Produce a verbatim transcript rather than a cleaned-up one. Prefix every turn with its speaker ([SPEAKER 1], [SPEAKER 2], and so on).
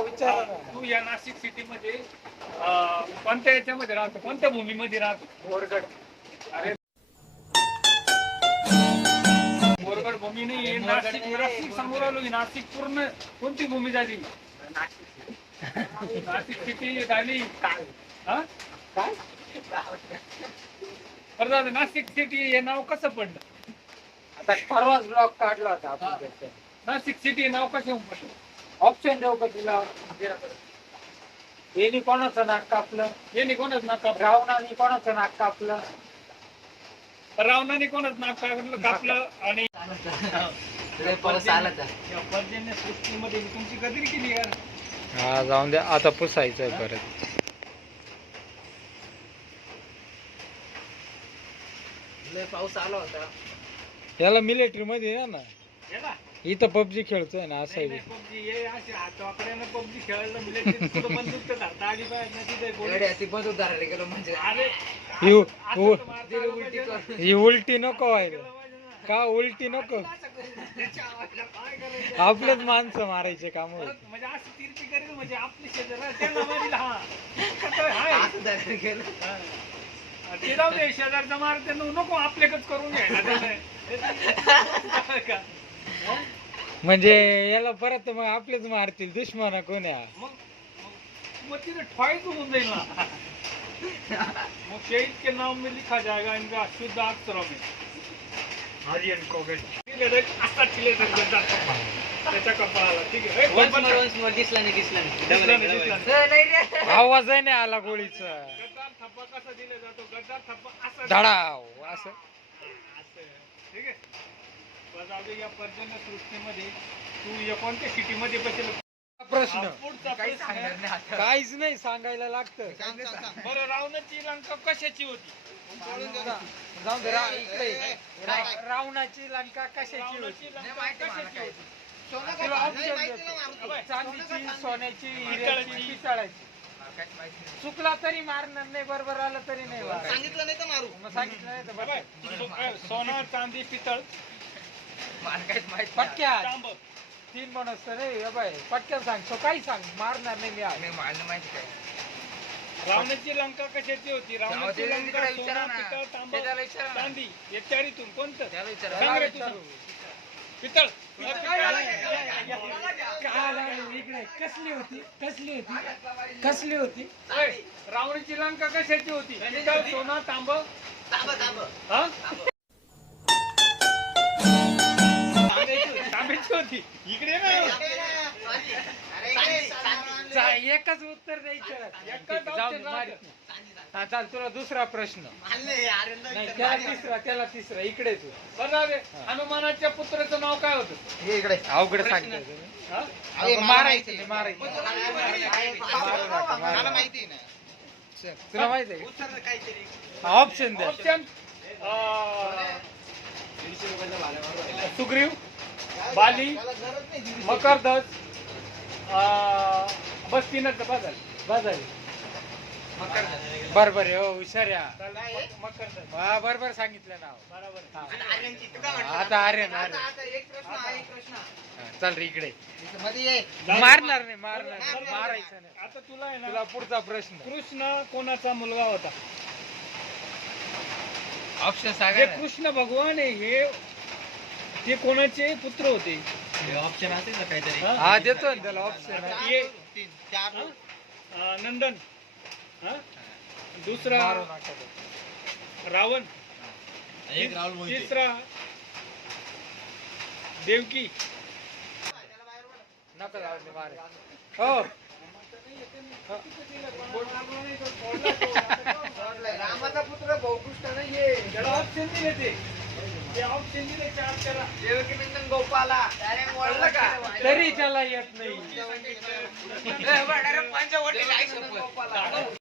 [SPEAKER 1] विचार
[SPEAKER 2] तू या नाशिक सिटी मध्ये कोणत्या याच्यामध्ये राहतो, कोणत्या भूमीमध्ये राहतो? बोरगड. अरे बोरगड भूमी नाही, नाशिक नाशिक समोर आलो. नाशिक पूर्ण कोणती भूमी झाली? नाशिक सिटी झाली. हा
[SPEAKER 1] काय
[SPEAKER 2] बरं झालं. नाशिक सिटी हे नाव कसं पडलं?
[SPEAKER 1] आता परवाच ब्लॉक काढला होता आपण त्याचा.
[SPEAKER 2] नाशिक सिटी हे नाव कसं पडलं?
[SPEAKER 1] ऑप्शन देऊ का तुला? येणी कोणाचं नाक कापलं?
[SPEAKER 2] हे कोणच नाक कापलं?
[SPEAKER 1] रावणाने कोणाचं नाक कापलं?
[SPEAKER 2] रावणाने कोणच नाक कापलं कापलं आणि
[SPEAKER 3] पाऊस आला तर
[SPEAKER 2] या पर्जन्य सृष्टीमध्ये तुमची कदरी केली यार.
[SPEAKER 4] हा जाऊन द्या, आता पुसायचंय परत.
[SPEAKER 3] लय पाऊस आला होता.
[SPEAKER 4] याला मिलिटरी मध्ये आहे ना,
[SPEAKER 2] याला
[SPEAKER 4] इथं पबजी खेळतोय ना, असं
[SPEAKER 2] नाही
[SPEAKER 4] आहे.
[SPEAKER 2] नाही, पबजी हे असे हात वाकड्यानं पबजी खेळायला मिलिटरी तुला बंदूक तर धरता आली पाहिजे ना तिथे गोळी.
[SPEAKER 3] एवढ्या ती बंदूक धरायला गेलो म्हणजे
[SPEAKER 2] अरे
[SPEAKER 4] ही उ-
[SPEAKER 2] असं
[SPEAKER 4] उ-
[SPEAKER 2] तर मारता आलं पाहिजे ना.
[SPEAKER 4] ही उलटी नको व्हायला.
[SPEAKER 2] केलं पाहिजे ना.
[SPEAKER 4] का उलटी नको?
[SPEAKER 2] त्याच्या आवाजाला काय करायचं?
[SPEAKER 4] आपलेच माणसं मारायचे काम होत.
[SPEAKER 2] परत म्हणजे असं तिरपी करेल म्हणजे आपली शेजार त्यांना मारील. हा कसं हाय?
[SPEAKER 3] असं धरायला गेलो.
[SPEAKER 2] हा. ते जाऊ दे, शेजारचा मार त्यांना नको आपल्याकच करून घ्यायला त्याला. का? हा?
[SPEAKER 4] म्हणजे याला परत मग आपलेच मारतील, दुश्मना कोण आहे?
[SPEAKER 2] मग मग- मग तिथे ठॉयच होऊन जाईल ना. मग शहीद के नाम में लिखा जाएगा इनका शुद्ध अक्षरों में आर्यन कोगट. असा ठिले त्याच्या कपाळाला. ठीक आहे.
[SPEAKER 3] Once more, once more. दिसला नाही दिसला नाही.
[SPEAKER 2] दिसला नाही, दिसला नाही.
[SPEAKER 3] ए, नाही रे.
[SPEAKER 4] आवाज नाही आला गोळीचा.
[SPEAKER 2] गद्दार थप्पा कसा दिला जातो? गद्दार थप्पा असा
[SPEAKER 4] धडाव असं.
[SPEAKER 2] असं. ठीक आहे. बस आता या पर्जन्य सृष्टीमध्ये तू या कोणत्या सिटी मध्ये बसेल?
[SPEAKER 4] प्रश्न
[SPEAKER 2] पुढचा
[SPEAKER 3] काहीच
[SPEAKER 2] प्रश्न
[SPEAKER 3] सांगणार
[SPEAKER 2] आहे.
[SPEAKER 3] नाही आता.
[SPEAKER 4] काहीच नाही सांगायला लागतं.
[SPEAKER 2] बरं, रावणाची लंका कशाची होती?
[SPEAKER 4] जाऊ दे, रा- इकडे रा- रावणाची लंका कशाची होती?
[SPEAKER 2] रावणाची लंका
[SPEAKER 3] माहिती मला
[SPEAKER 2] कशाची
[SPEAKER 3] काय.
[SPEAKER 2] होती?
[SPEAKER 4] तुला option देतो. चांदीची, सोन्याची, हिऱ्याची, पितळाची.
[SPEAKER 3] काहीच माहिती नाही.
[SPEAKER 4] चुकला तरी मारणार नाही, बरोबर आलं तरी नाही मारणार.
[SPEAKER 3] सांगितलं नाही तर मारू.
[SPEAKER 4] मग सांगितलं नाही तर बस.
[SPEAKER 2] बाय, सो- सोना, चांदी, पितळ,
[SPEAKER 3] मला काहीच माहित नाही.
[SPEAKER 4] पक्क्या
[SPEAKER 2] तांब.
[SPEAKER 4] तीन म्हणत नाही हे बाय, पक्क्या सांग तो काही सांग, मारणार नाही मी आज.
[SPEAKER 3] नाही, मला नाही माहिती काय.
[SPEAKER 2] रावणाची लंका कशाची होती? रावणाची
[SPEAKER 3] त्याला
[SPEAKER 2] लंका
[SPEAKER 3] विचारा
[SPEAKER 2] सोना,
[SPEAKER 3] ना.
[SPEAKER 2] पितळ, तांब,
[SPEAKER 3] त्याला विचारा ना.
[SPEAKER 2] चांदी या चारीतून कोणतं?
[SPEAKER 3] त्याला विचारा.
[SPEAKER 2] सांग रे तू.
[SPEAKER 4] विचारू.
[SPEAKER 2] पितळ.
[SPEAKER 4] काय झालं इकडे? कसली होती? कसली होती? कसली होती?
[SPEAKER 2] ओय, रावणाची लंका कशाची होती? पितळ, सोना, तांब.
[SPEAKER 3] थांबा, थांबा.
[SPEAKER 2] हा? तांब्याची होती. इकडे नाही.
[SPEAKER 3] सांगितलं, सांगितलं.
[SPEAKER 4] जा, एकच उत्तर द्यायचं.
[SPEAKER 2] एकच
[SPEAKER 4] जाऊ दे,
[SPEAKER 2] option
[SPEAKER 4] मारीत
[SPEAKER 2] राहतं.
[SPEAKER 4] नाही. हा, चाल तुला दुसरा प्रश्न.
[SPEAKER 3] मला नाही, अरे नाही.
[SPEAKER 4] नाही त्याला तिसरा, त्याला तिसरा. इकडे तू.
[SPEAKER 2] बरं झाले. हनुमानाच्या पुत्राचं नाव काय होतं?
[SPEAKER 3] हे इकडे.
[SPEAKER 4] अवघड सांगतोय
[SPEAKER 2] हा?
[SPEAKER 4] तुम्ही. मारायचं नाही, मारायचं
[SPEAKER 3] मला
[SPEAKER 4] नाही.
[SPEAKER 3] माहिती
[SPEAKER 4] मारू नका, मारू नका.
[SPEAKER 3] माहिती ना.
[SPEAKER 4] तुला माहिती आहे
[SPEAKER 3] उत्तर काहीतरी.
[SPEAKER 4] का? ऑप्शन द्या.
[SPEAKER 2] ऑप्शन सुग्रीव, बाली, मकरध्वज, बस तीनच बदल
[SPEAKER 4] बदल. बरोबर आहे, हो हुशार आहे.
[SPEAKER 2] मकरध्वज
[SPEAKER 4] हा, बरोबर सांगितलं नाव.
[SPEAKER 2] बरोबर आहे.
[SPEAKER 4] हा.
[SPEAKER 3] आता आर्यनची तू काय म्हटलं?
[SPEAKER 4] आता आर्यन, आर्यन.
[SPEAKER 3] आता एक प्रश्न हा, एक प्रश्न.
[SPEAKER 4] हा, चल रे इकडे.
[SPEAKER 3] इथं मध्ये ये.
[SPEAKER 4] मारणार नाही, मारणार नाही, मारायचं नाही.
[SPEAKER 2] आता तुला आहे
[SPEAKER 4] तुला
[SPEAKER 2] ना,
[SPEAKER 4] पुढचा प्रश्न.
[SPEAKER 2] कृष्ण कोणाचा मुलगा होता?
[SPEAKER 3] ऑप्शन
[SPEAKER 2] हे
[SPEAKER 3] सांगा.
[SPEAKER 2] कृष्ण भगवान आहे, हे ते कोणाचे पुत्र होते?
[SPEAKER 3] ऑप्शन असेल ना काहीतरी.
[SPEAKER 2] हा?
[SPEAKER 4] हा देतो ना त्याला ऑप्शन.
[SPEAKER 2] ये.
[SPEAKER 3] तीन, चार.
[SPEAKER 2] हा? अं, नंदन, हा? दुसरा
[SPEAKER 4] मारू नका तो.
[SPEAKER 2] रावण,
[SPEAKER 3] एक राहुल मोहिते.
[SPEAKER 2] तिसरा देवकी.
[SPEAKER 4] नका जाऊ दे, मारे. हो
[SPEAKER 3] रामाचा पुत्र बहुकृष्ण नाहीये.
[SPEAKER 2] त्याला ऑप्शन दिले ते ते ऑप्शन दिले चार त्याला.
[SPEAKER 3] देवकीनंदन गोपाला. अरे वळलं का?
[SPEAKER 4] तरी त्याला येत नाही.
[SPEAKER 3] पंचवटी